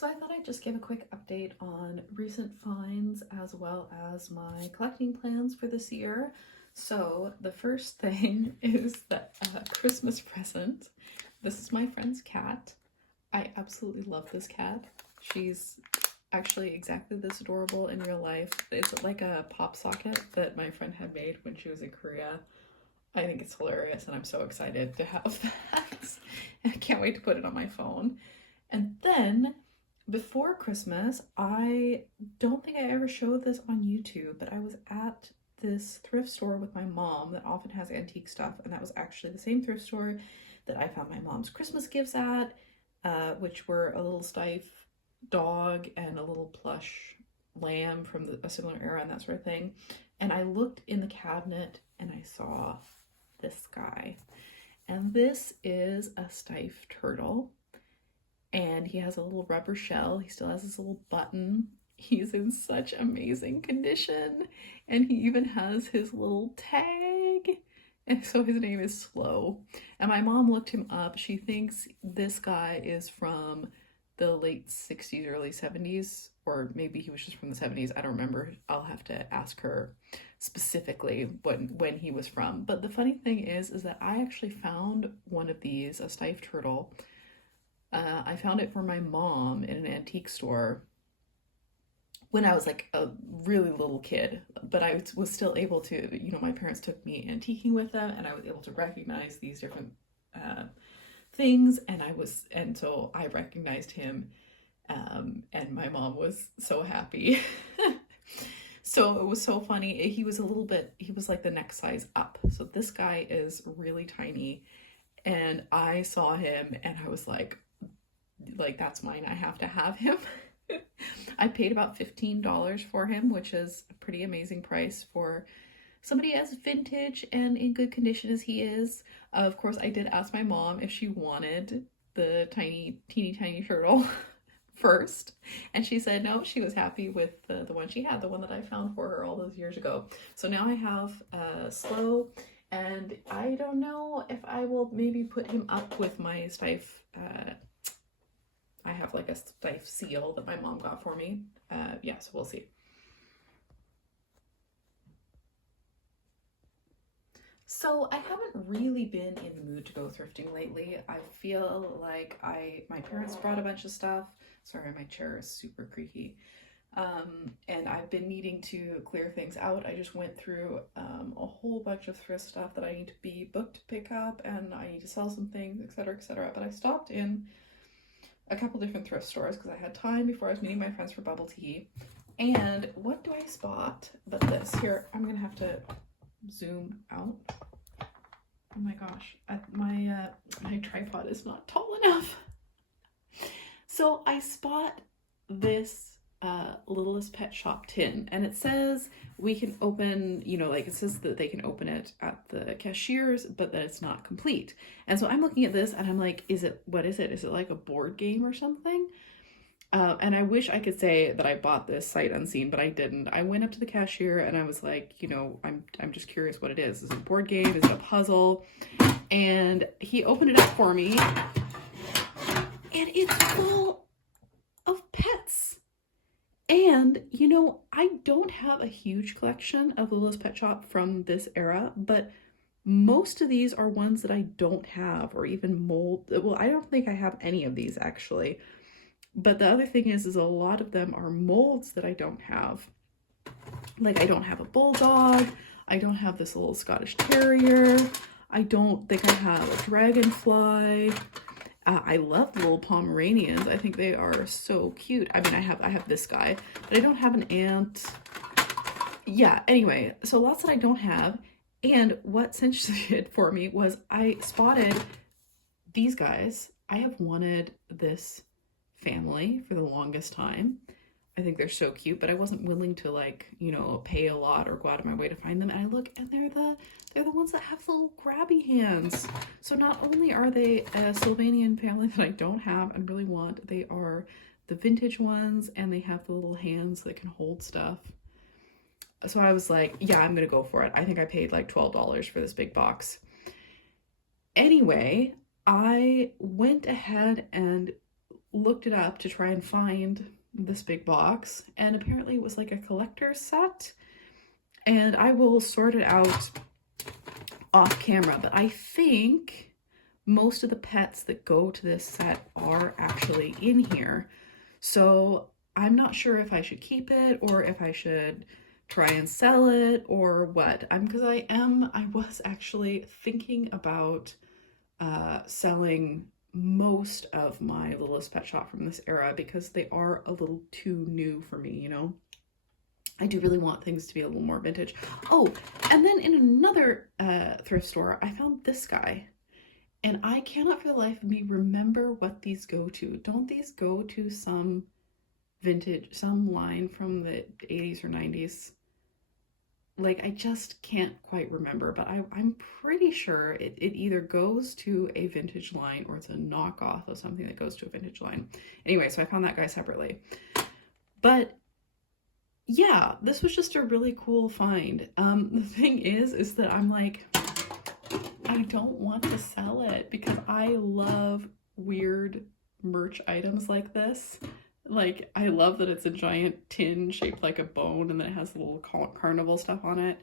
So I thought I'd just give a quick update on recent finds as well as my collecting plans for this year. So the first thing is that Christmas present. This is my friend's cat. I absolutely love this cat. She's actually exactly this adorable in real life. It's like a pop socket that my friend had made when she was in Korea. I think it's hilarious and I'm so excited to have that. I can't wait to put it on my phone. And then before Christmas, I don't think I ever showed this on YouTube, but I was at this thrift store with my mom that often has antique stuff, and that was actually the same thrift store that I found my mom's Christmas gifts at, which were a little Steiff dog and a little plush lamb from a similar era and that sort of thing. And I looked in the cabinet and I saw this guy. And this is a Steiff turtle. And he has a little rubber shell. He still has this little button. He's in such amazing condition. And he even has his little tag. And so his name is Slow. And my mom looked him up. She thinks this guy is from the late 60s, early 70s, or maybe he was just from the 70s. I don't remember. I'll have to ask her specifically when he was from. But the funny thing is that I actually found one of these, a Steiff turtle. I found it for my mom in an antique store when I was like a really little kid, but I was still able to, my parents took me antiquing with them and I was able to recognize these different things, and so I recognized him, and my mom was so happy. So it was so funny. He was like the next size up. So this guy is really tiny, and I saw him and I was like, that's mine. I have to have him. I paid about $15 for him, which is a pretty amazing price for somebody as vintage and in good condition as he is. Of course, I did ask my mom if she wanted the teeny tiny turtle first, and she said no, she was happy with the one she had, the one that I found for her all those years ago. So now I have Slow, and I don't know if I will maybe put him up with my Steiff. I have like a Steiff seal that my mom got for me. Yeah, so we'll see. So I haven't really been in the mood to go thrifting lately. I feel like my parents brought a bunch of stuff. Sorry, my chair is super creaky. And I've been needing to clear things out. I just went through a whole bunch of thrift stuff that I need to be booked to pick up, and I need to sell some things, etc., etc. But I stopped in a couple different thrift stores because I had time before I was meeting my friends for bubble tea. And what do I spot but this? Here, I'm gonna have to zoom out. Oh my gosh, my tripod is not tall enough. So I spot this Littlest Pet Shop tin, and it says we can open, it says that they can open it at the cashiers, but that it's not complete. And so I'm looking at this and I'm like, what is it? Is it like a board game or something? And I wish I could say that I bought this sight unseen, but I didn't. I went up to the cashier and I was like, I'm just curious what it is. Is it a board game? Is it a puzzle? And he opened it up for me, and it's full of pets. And, I don't have a huge collection of Littlest Pet Shop from this era, but most of these are ones that I don't have, or even mold. Well, I don't think I have any of these actually. But the other thing is a lot of them are molds that I don't have. Like I don't have a bulldog. I don't have this little Scottish Terrier. I don't think I have a dragonfly. I love the little Pomeranians. I think they are so cute. I mean, I have this guy, but I don't have an ant. Yeah, anyway, so lots that I don't have. And what cinched it for me was I spotted these guys. I have wanted this family for the longest time. I think they're so cute, but I wasn't willing to pay a lot or go out of my way to find them. And I look, and they're the ones that have little grabby hands. So not only are they a Slovenian family that I don't have and really want, they are the vintage ones, and they have the little hands that can hold stuff. So I was like, yeah, I'm gonna go for it. I think I paid like $12 for this big box. Anyway, I went ahead and looked it up to try and find this big box, and apparently it was like a collector's set, and I will sort it out off camera, but I think most of the pets that go to this set are actually in here. So I'm not sure if I should keep it or if I should try and sell it or what. Because I was actually thinking about selling most of my Littlest Pet Shop from this era because they are a little too new for me, you know? I do really want things to be a little more vintage. Oh, and then in another thrift store, I found this guy. And I cannot for the life of me remember what these go to. Don't these go to some vintage, some line from the 80s or 90s? Like, I just can't quite remember, but I'm pretty sure it either goes to a vintage line or it's a knockoff of something that goes to a vintage line. Anyway, so I found that guy separately. But yeah, this was just a really cool find. The thing is that I'm like, I don't want to sell it because I love weird merch items like this. Like, I love that it's a giant tin shaped like a bone and that it has little carnival stuff on it.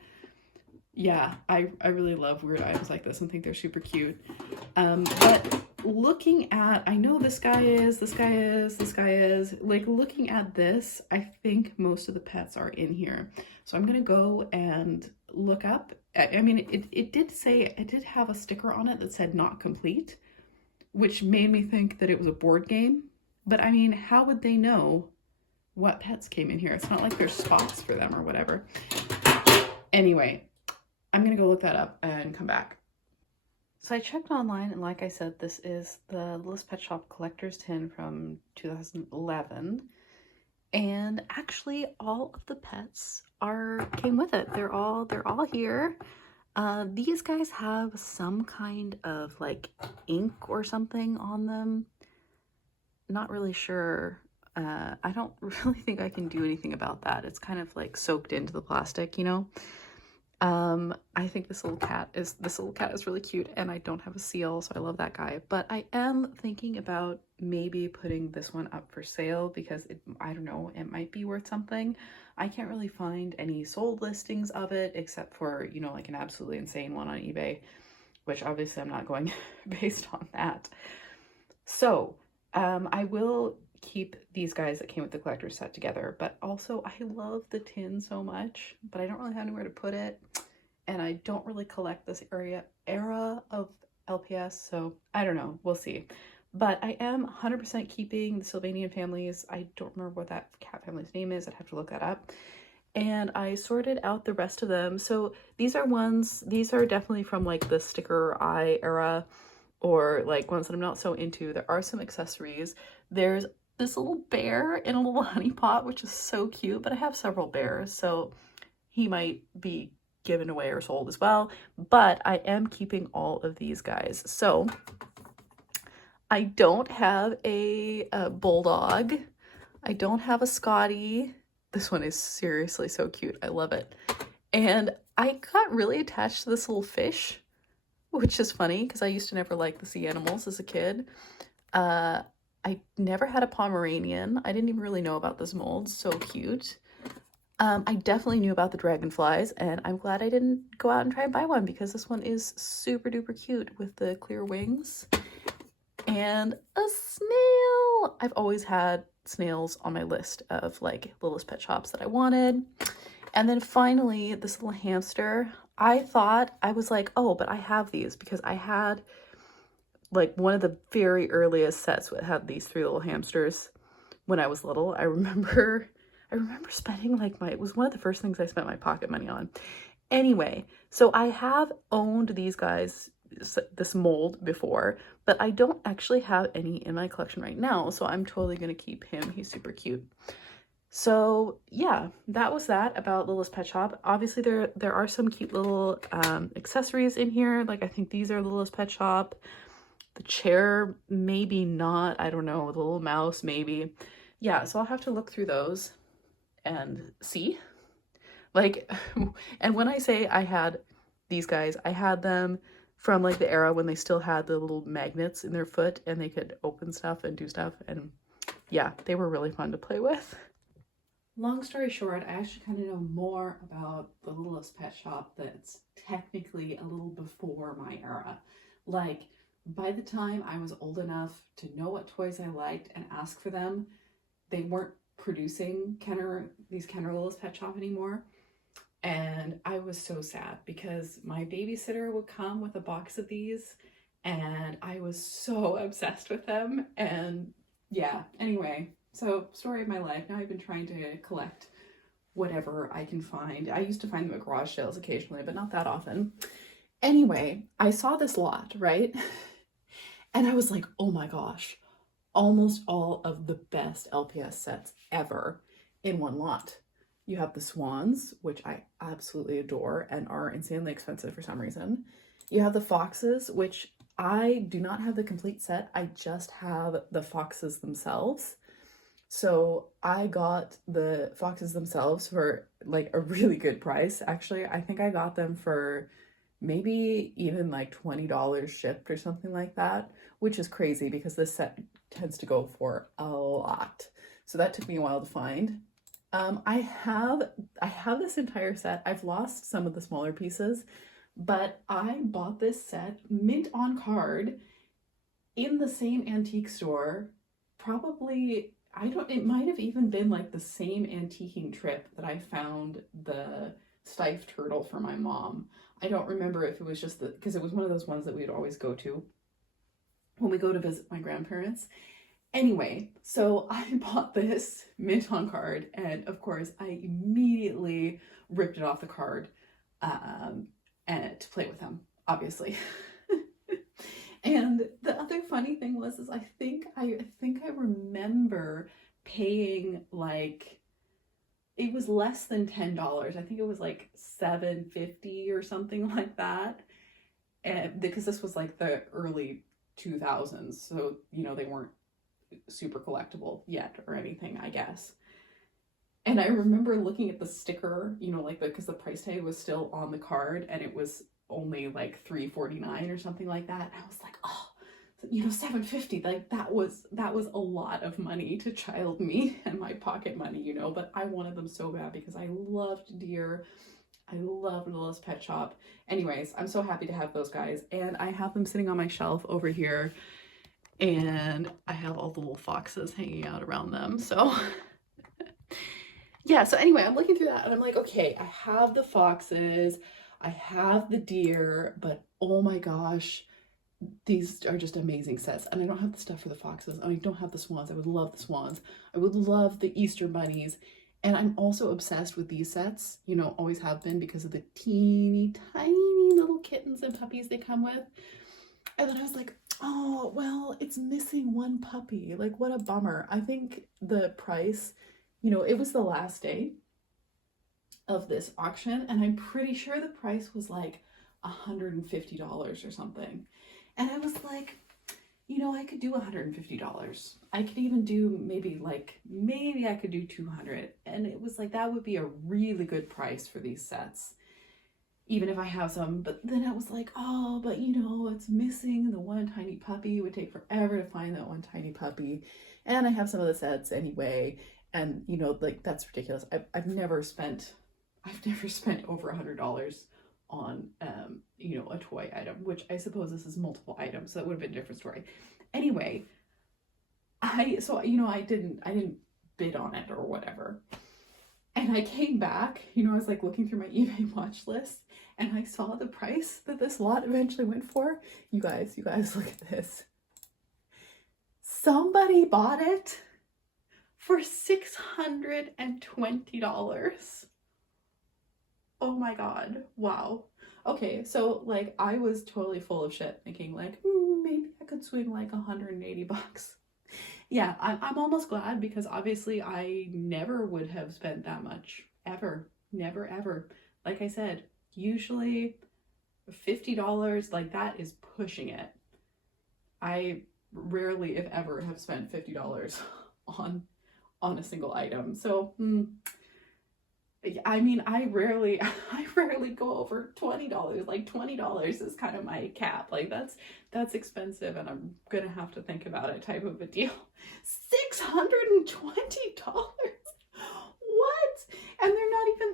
Yeah, I really love weird items like this and think they're super cute. But looking at, I know this guy is, like looking at this, I think most of the pets are in here. So I'm gonna go and look up. I mean, it did have a sticker on it that said not complete, which made me think that it was a board game. But I mean, how would they know what pets came in here? It's not like there's spots for them or whatever. Anyway, I'm gonna go look that up and come back. So I checked online, and like I said, this is the Littlest Pet Shop Collector's Tin from 2011. And actually all of the pets came with it. They're all here. These guys have some kind of like ink or something on them. Not really sure. I don't really think I can do anything about that. It's kind of like soaked into the plastic, you know? I think this little cat is really cute, and I don't have a seal, so I love that guy. But I am thinking about maybe putting this one up for sale because I don't know, it might be worth something. I can't really find any sold listings of it except for, you know, like an absolutely insane one on eBay, which obviously I'm not going based on that. So, I will keep these guys that came with the collector's set together, but also I love the tin so much, but I don't really have anywhere to put it, and I don't really collect this era of LPS, so I don't know, we'll see. But I am 100% keeping the Sylvanian families. I don't remember what that cat family's name is. I'd have to look that up. And I sorted out the rest of them. So these are definitely from like the sticker eye era, or like ones that I'm not so into. There are some accessories. There's this little bear in a little honey pot, which is so cute, but I have several bears, so he might be given away or sold as well. But I am keeping all of these guys. So I don't have a bulldog. I don't have a Scottie. This one is seriously so cute. I love it. And I got really attached to this little fish, which is funny because I used to never like the sea animals as a kid. I never had a Pomeranian. I didn't even really know about this mold. So cute. I definitely knew about the dragonflies, and I'm glad I didn't go out and try and buy one because this one is super duper cute with the clear wings. And a snail! I've always had snails on my list of like Littlest Pet Shops that I wanted. And then finally, this little hamster. I was like, oh, but I have these because I had like one of the very earliest sets that had these 3 little hamsters when I was little. I remember spending like it was one of the first things I spent my pocket money on. Anyway, so I have owned these guys, this mold before, but I don't actually have any in my collection right now, so I'm totally gonna keep him. He's super cute. So yeah, that was that about Littlest Pet Shop. Obviously there are some cute little accessories in here. Like I think these are Littlest Pet Shop. The chair, maybe not. I don't know. The little mouse, maybe. Yeah, so I'll have to look through those and see. Like, and when I say I had these guys, I had them from like the era when they still had the little magnets in their foot and they could open stuff and do stuff. And yeah, they were really fun to play with. Long story short, I actually kind of know more about the Littlest Pet Shop that's technically a little before my era. Like, by the time I was old enough to know what toys I liked and ask for them, they weren't producing these Kenner Littlest Pet Shop anymore. And I was so sad because my babysitter would come with a box of these and I was so obsessed with them. And yeah, anyway, so story of my life. Now I've been trying to collect whatever I can find. I used to find them at garage sales occasionally, but not that often. Anyway, I saw this lot, right? And I was like, oh my gosh, almost all of the best LPS sets ever in one lot. You have the swans, which I absolutely adore and are insanely expensive for some reason. You have the foxes, which I do not have the complete set. I just have the foxes themselves. So I got the foxes themselves for like a really good price. Actually, I think I got them for maybe even like $20 shipped or something like that, which is crazy because this set tends to go for a lot. So that took me a while to find. I have this entire set. I've lost some of the smaller pieces, but I bought this set mint on card in the same antique store. Probably, it might have even been like the same antiquing trip that I found the Steiff turtle for my mom. I don't remember if it was just because it was one of those ones that we'd always go to when we go to visit my grandparents. Anyway, so I bought this mint on card, and of course I immediately ripped it off the card and to play with them, obviously. And the other funny thing was I think I remember paying like, it was less than $10. I think it was like $7.50 or something like that. And because this was like the early 2000s, so you know they weren't super collectible yet or anything, I guess. And I remember looking at the sticker, you know, like because the price tag was still on the card and it was only like $3.49 or something like that. And I was like, oh, you know, $7.50, like that was a lot of money to child me and my pocket money, you know, but I wanted them so bad because I loved deer. I love Littlest Pet Shop. Anyways, I'm so happy to have those guys, and I have them sitting on my shelf over here. And I have all the little foxes hanging out around them. So yeah, so anyway, I'm looking through that and I'm like, okay, I have the foxes, I have the deer, but oh my gosh, these are just amazing sets. And I don't have the stuff for the foxes. I don't have the swans. I would love the swans. I would love the Easter bunnies. And I'm also obsessed with these sets, you know, always have been because of the teeny tiny little kittens and puppies they come with. And then I was like, oh, well, it's missing one puppy. Like, what a bummer. I think the price, you know, it was the last day of this auction, and I'm pretty sure the price was like $150 or something. And I was like, you know, I could do $150. I could even do maybe I could do 200. And it was like, that would be a really good price for these sets, even if I have some. But then I was like, oh, but you know, it's missing the one tiny puppy. It would take forever to find that one tiny puppy. And I have some of the sets anyway. And you know, like that's ridiculous. I've never spent over $100 on, you know, a toy item, which I suppose this is multiple items. So that would have been a different story. Anyway, I didn't bid on it or whatever. And I came back, you know, I was like looking through my eBay watch list and I saw the price that this lot eventually went for. You guys, look at this. Somebody bought it for $620. Oh my God. Wow. Okay, so like I was totally full of shit thinking like, maybe I could swing like $180. Yeah, I'm almost glad because obviously I never would have spent that much ever. Never, ever. Like I said, usually $50, like that is pushing it. I rarely, if ever, have spent $50 on a single item. So I mean, I rarely go over $20. Like $20 is kind of my cap. Like that's expensive, and I'm gonna have to think about it type of a deal. $620. What? And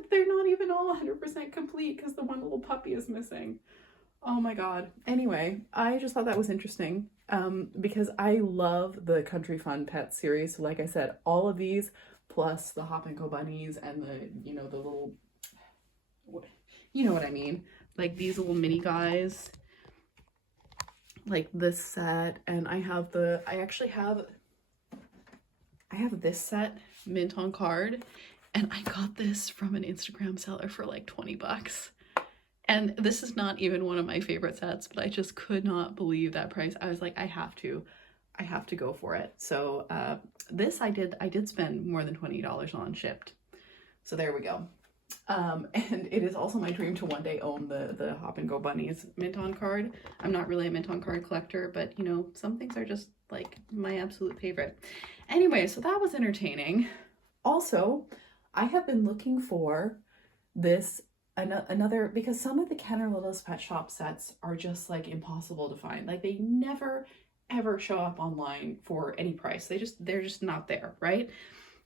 they're not even all 100% complete because the one little puppy is missing. Oh my God. Anyway, I just thought that was interesting because I love the Country Fun Pets series. So like I said, all of these plus the Hop and Go bunnies and the, you know, the little, you know what I mean? Like these little mini guys, like this set. And I have this set, mint on card. And I got this from an Instagram seller for like 20 bucks. And this is not even one of my favorite sets, but I just could not believe that price. I was like, I have to go for it. So this I did spend more than $20 on shipped. So there we go. And it is also my dream to one day own the Hop and Go bunnies mint on card. I'm not really a mint on card collector, but you know, some things are just like my absolute favorite. Anyway, so that was entertaining. Also, I have been looking for this another, because some of the Kenner Littlest Pet Shop sets are just like impossible to find. Like they never ever show up online for any price. They're just not there, right?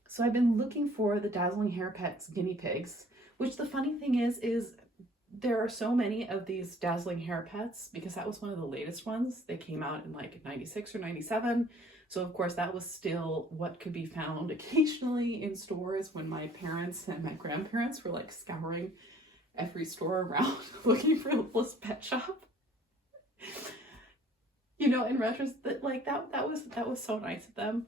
So I've been looking for the Dazzling Hair Pets guinea pigs, which the funny thing is there are so many of these Dazzling Hair Pets because that was one of the latest ones. They came out in like 96 or 97. So of course that was still what could be found occasionally in stores when my parents and my grandparents were like scouring every store around looking for Littlest Pet Shop. You know, in retrospect, like that was so nice of them.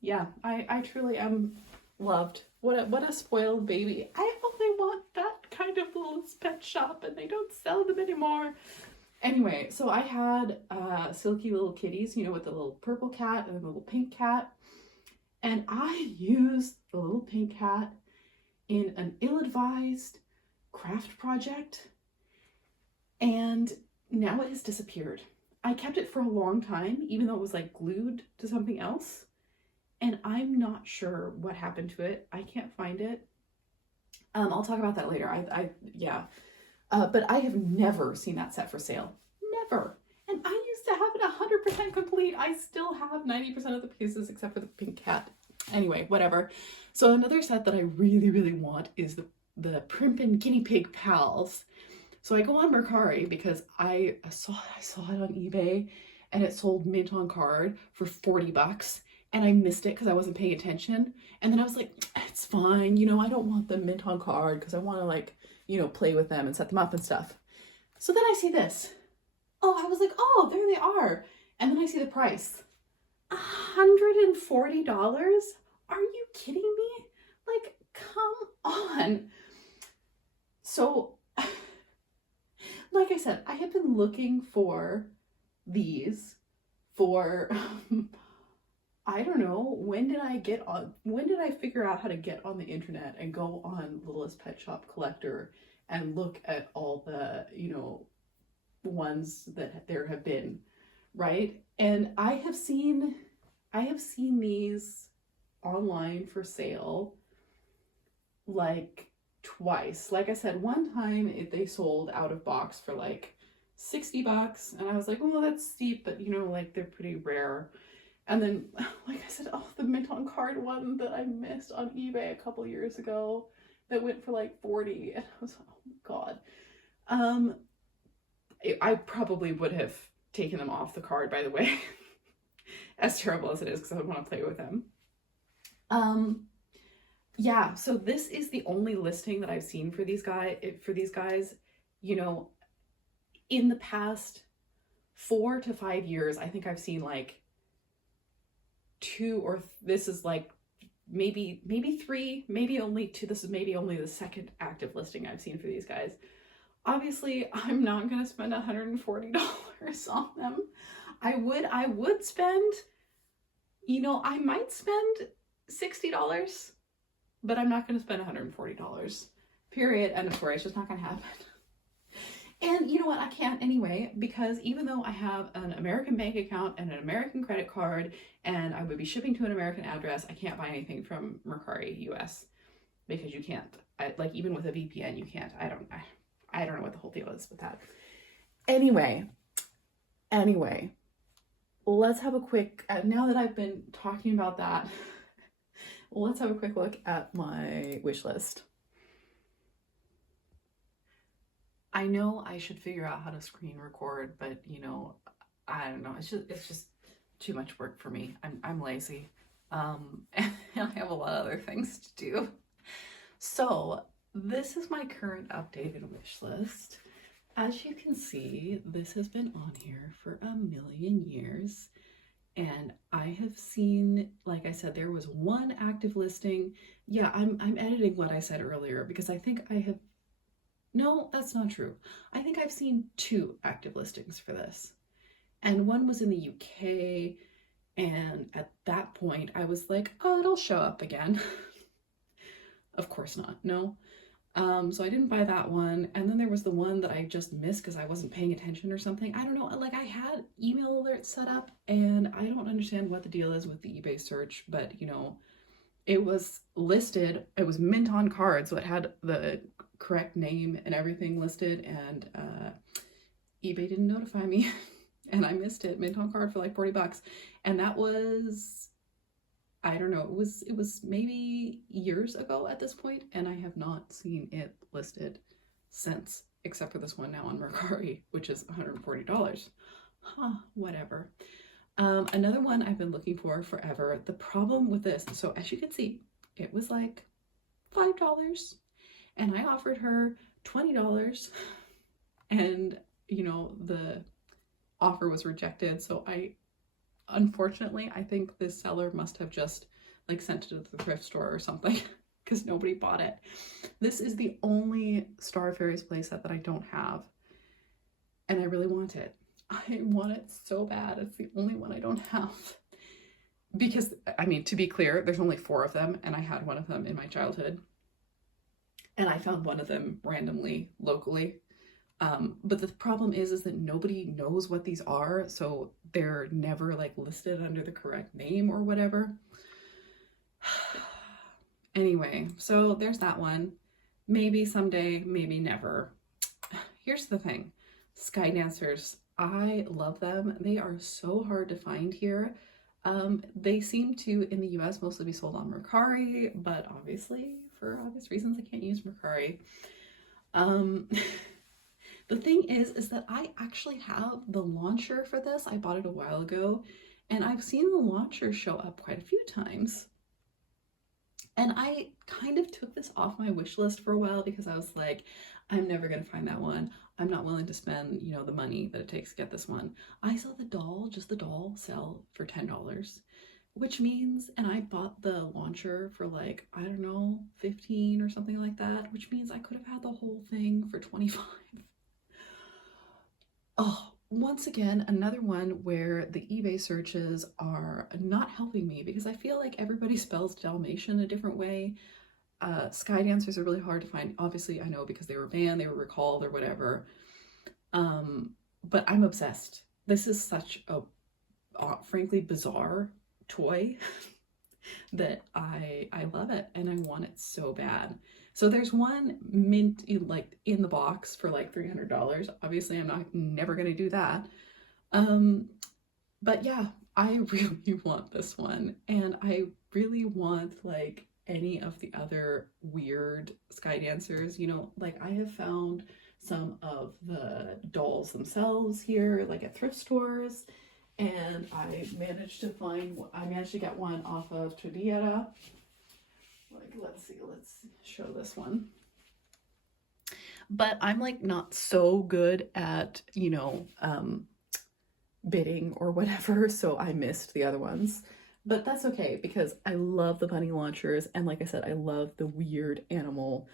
Yeah, I truly am loved. What a spoiled baby. I only want that kind of Littlest Pet Shop, and they don't sell them anymore. Anyway, so I had silky little kitties, you know, with the little purple cat and the little pink cat. And I used the little pink cat in an ill-advised craft project, and now it has disappeared. I kept it for a long time, even though it was like glued to something else, and I'm not sure what happened to it. I can't find it. I'll talk about that later. Yeah. But I have never seen that set for sale. Never. And I used to have it 100% complete. I still have 90% of the pieces except for the pink cat. Anyway, whatever. So another set that I really, really want is the Primp and Guinea Pig Pals. So I go on Mercari because I saw it on eBay and it sold mint on card for 40 bucks. And I missed it because I wasn't paying attention. And then I was like, it's fine. You know, I don't want them mint on card because I want to like, you know, play with them and set them up and stuff. So then I see this. Oh, I was like, oh, there they are. And then I see the price. $140? Are you kidding me? Like, come on. So, like I said, I have been looking for these for, I don't know, when did I figure out how to get on the internet and go on Littlest Pet Shop Collector and look at all the, you know, ones that there have been, right? And I have seen these online for sale like twice. Like I said, one time they sold out of box for like 60 bucks and I was like, well, that's steep, but you know, like they're pretty rare. And then, like I said, oh, the mint on card one that I missed on eBay a couple years ago that went for like 40. And I was like, oh my God. I probably would have taken them off the card, by the way, as terrible as it is, because I would want to play with them. Yeah, so this is the only listing that I've seen for these guys. You know, in the past 4 to 5 years, I think I've seen like 2 or this is like maybe 3, maybe only 2. This is maybe only the second active listing I've seen for these guys. Obviously, I'm not going to spend $140 on them. I would spend, you know, I might spend $60, but I'm not going to spend $140. Period. End of story. It's just not going to happen. And you know what? I can't anyway, because even though I have an American bank account and an American credit card, and I would be shipping to an American address, I can't buy anything from Mercari US. because you can't. Like even with a VPN, you can't. I don't know what the whole deal is with that. Anyway, let's have a quick, now that I've been talking about that, let's have a quick look at my wish list. I know I should figure out how to screen record, but you know, I don't know. It's just too much work for me. I'm lazy. And I have a lot of other things to do. So this is my current updated wish list. As you can see, this has been on here for a million years. And I have seen, like I said, there was one active listing. Yeah, I'm editing what I said earlier because I think I have, no, that's not true. I think I've seen 2 active listings for this. And one was in the UK. And at that point I was like, oh, it'll show up again. Of course not, no. So I didn't buy that one. And then there was the one that I just missed because I wasn't paying attention or something. I don't know, like I had email alerts set up and I don't understand what the deal is with the eBay search, but you know, it was listed, it was mint on card, so it had the correct name and everything listed, and eBay didn't notify me and I missed it, mint on card for like 40 bucks. And that was, I don't know, it was maybe years ago at this point, and I have not seen it listed since, except for this one now on Mercari, which is $140. Huh, whatever. Another one I've been looking for forever. The problem with this, so as you can see, it was like $5, and I offered her $20, and you know, the offer was rejected. So unfortunately, I think this seller must have just like sent it to the thrift store or something because nobody bought it. This is the only Star Fairies playset that I don't have, and I really want it. I want it so bad. It's the only one I don't have. Because, I mean, to be clear, there's only 4 of them, and I had one of them in my childhood. And I found one of them randomly, locally. But the problem is that nobody knows what these are, so they're never like listed under the correct name or whatever. Anyway, so there's that one. Maybe someday, maybe never. Here's the thing. Sky Dancers, I love them. They are so hard to find here. They seem to, in the US, mostly be sold on Mercari, but obviously, for obvious reasons, I can't use Mercari. The thing is that I actually have the launcher for this. I bought it a while ago, and I've seen the launcher show up quite a few times. And I kind of took this off my wish list for a while because I was like, I'm never going to find that one. I'm not willing to spend, you know, the money that it takes to get this one. I saw the doll, just the doll, sell for $10, which means, and I bought the launcher for like, I don't know, 15 or something like that, which means I could have had the whole thing for 25. Oh, once again, another one where the eBay searches are not helping me because I feel like everybody spells Dalmatian a different way. Sky Dancers are really hard to find. Obviously, I know because they were banned, they were recalled or whatever. But I'm obsessed. This is such a, frankly, bizarre toy that I love it and I want it so bad. So there's one mint in the box for like $300. Obviously, I'm never gonna do that. But yeah, I really want this one, and I really want like any of the other weird Sky Dancers. You know, like I have found some of the dolls themselves here, like at thrift stores, and I managed to get one off of Tradiera. Like, let's see, let's show this one. But I'm like not so good at, you know, bidding or whatever, so I missed the other ones. But that's okay because I love the bunny launchers, and like I said, I love the weird animal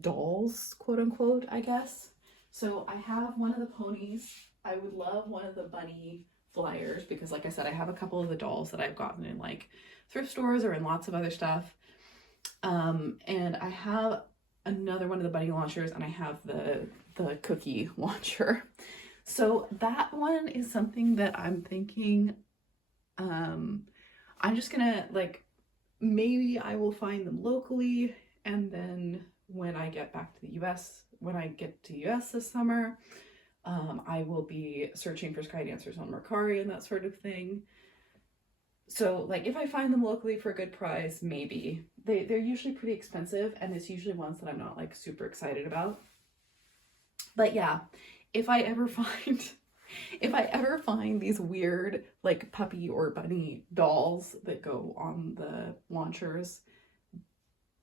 dolls, quote unquote, I guess. So I have one of the ponies. I would love one of the bunny flyers because like I said, I have a couple of the dolls that I've gotten in like thrift stores or in lots of other stuff. And I have another one of the bunny launchers, and I have the cookie launcher. So that one is something that I'm thinking, I'm just gonna like, maybe I will find them locally And then when I get back to the US, when I get to US this summer, I will be searching for sky dancers on Mercari and that sort of thing. So like if I find them locally for a good price, maybe. They're usually pretty expensive, and it's usually ones that I'm not like super excited about. But yeah, if I ever find these weird like puppy or bunny dolls that go on the launchers,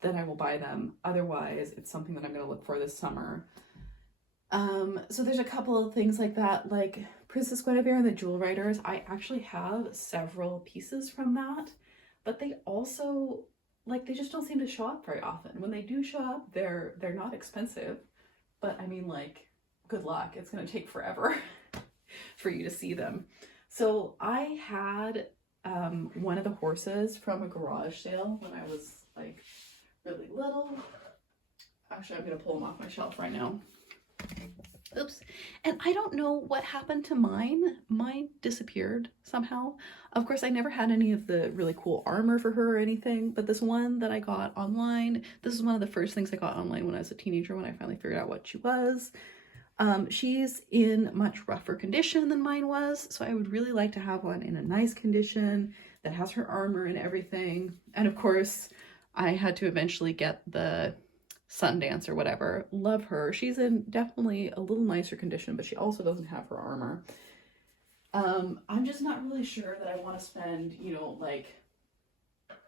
then I will buy them. Otherwise, it's something that I'm going to look for this summer. So there's a couple of things like that, like Princess Guinevere and the Jewel Riders. I actually have several pieces from that, but they also, like, they just don't seem to show up very often. When they do show up, they're not expensive, but I mean, like, good luck. It's going to take forever for you to see them. So I had one of the horses from a garage sale when I was like really little. Actually, I'm going to pull them off my shelf right now. Oops. And I don't know what happened to mine. Mine disappeared somehow. Of course, I never had any of the really cool armor for her or anything, but this one that I got online, this is one of the first things I got online when I was a teenager, when I finally figured out what she was. She's in much rougher condition than mine was, so I would really like to have one in a nice condition that has her armor and everything. And of course, I had to eventually get the Sundance or whatever. Love her. She's in definitely a little nicer condition, but she also doesn't have her armor. I'm just not really sure that I want to spend, you know, like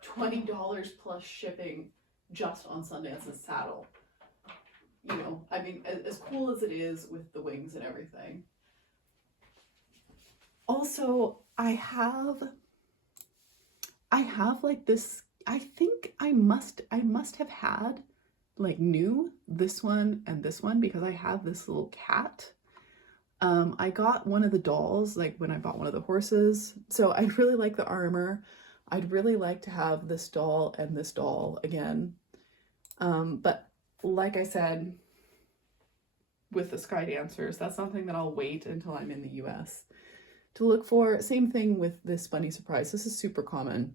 $20 plus shipping just on Sundance's saddle. You know, I mean, as cool as it is with the wings and everything. Also, I have like this, I think I must have had like new this one and this one, because I have this little cat. I got one of the dolls like when I bought one of the horses, so I'd really like the armor. I'd really like to have this doll and this doll again, but like I said with the Sky Dancers, that's something that I'll wait until I'm in the US to look for. Same thing with this Bunny Surprise. This is super common.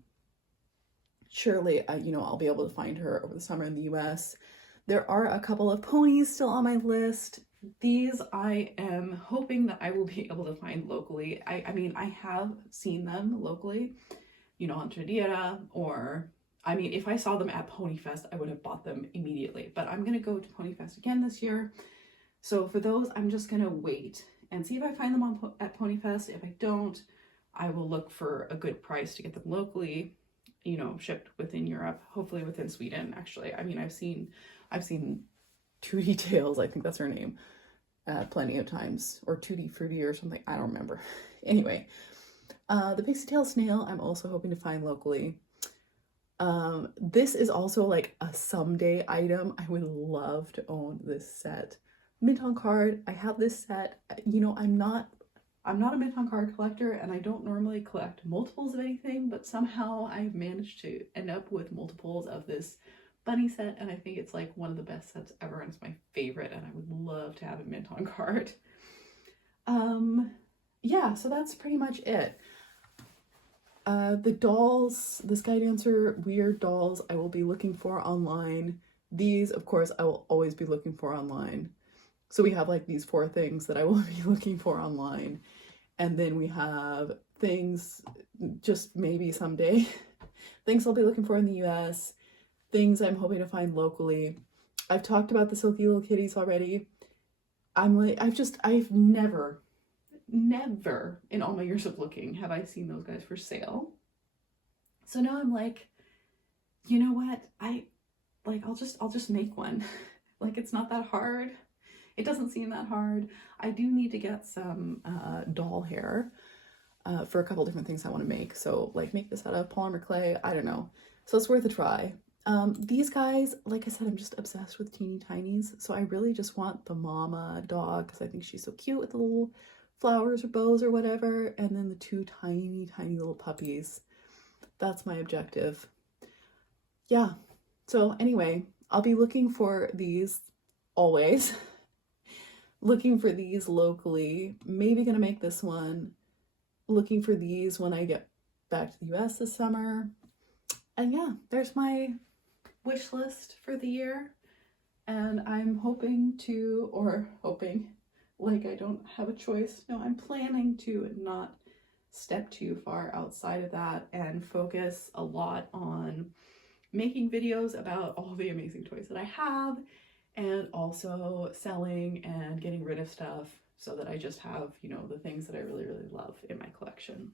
Surely, you know, I'll be able to find her over the summer in the US. There are a couple of ponies still on my list. These I am hoping that I will be able to find locally. I mean, I have seen them locally, you know, on Tradiera, or, I mean, if I saw them at Ponyfest, I would have bought them immediately. But I'm going to go to Ponyfest again this year. So for those, I'm just going to wait and see if I find them at Ponyfest. If I don't, I will look for a good price to get them locally, you know, shipped within Europe, hopefully within Sweden, actually. I mean, I've seen Tootie Tales, I think that's her name, plenty of times, or Tootie Fruity or something, I don't remember. Anyway, the Pixie Tail Snail, I'm also hoping to find locally. This is also like a someday item. I would love to own this set. Mint on card, I have this set. You know, I'm not a mint on card collector, and I don't normally collect multiples of anything, but somehow I've managed to end up with multiples of this bunny set, and I think it's like one of the best sets ever, and it's my favorite, and I would love to have a mint on card. Yeah, so that's pretty much it. The dolls, the Sky Dancer weird dolls, I will be looking for online. These, of course, I will always be looking for online. So we have like these 4 things that I will be looking for online. And then we have things just maybe someday, things I'll be looking for in the US, things I'm hoping to find locally. I've talked about the Silky Little Kitties already. I've never in all my years of looking have I seen those guys for sale. So now I'm like, you know what? I'll just make one. Like, it's not that hard. It doesn't seem that hard. I do need to get some doll hair for a couple different things I want to make. So like make this out of polymer clay. I don't know. So it's worth a try. These guys, like I said, I'm just obsessed with teeny tinies. So I really just want the mama dog because I think she's so cute with the little flowers or bows or whatever. And then the 2 tiny, tiny little puppies. That's my objective. Yeah. So anyway, I'll be looking for these always. Looking for these locally, maybe gonna make this one, looking for these when I get back to the US this summer. And yeah, there's my wish list for the year. And I'm hoping, like I don't have a choice. No, I'm planning to not step too far outside of that and focus a lot on making videos about all the amazing toys that I have, and also selling and getting rid of stuff so that I just have, you know, the things that I really, really love in my collection.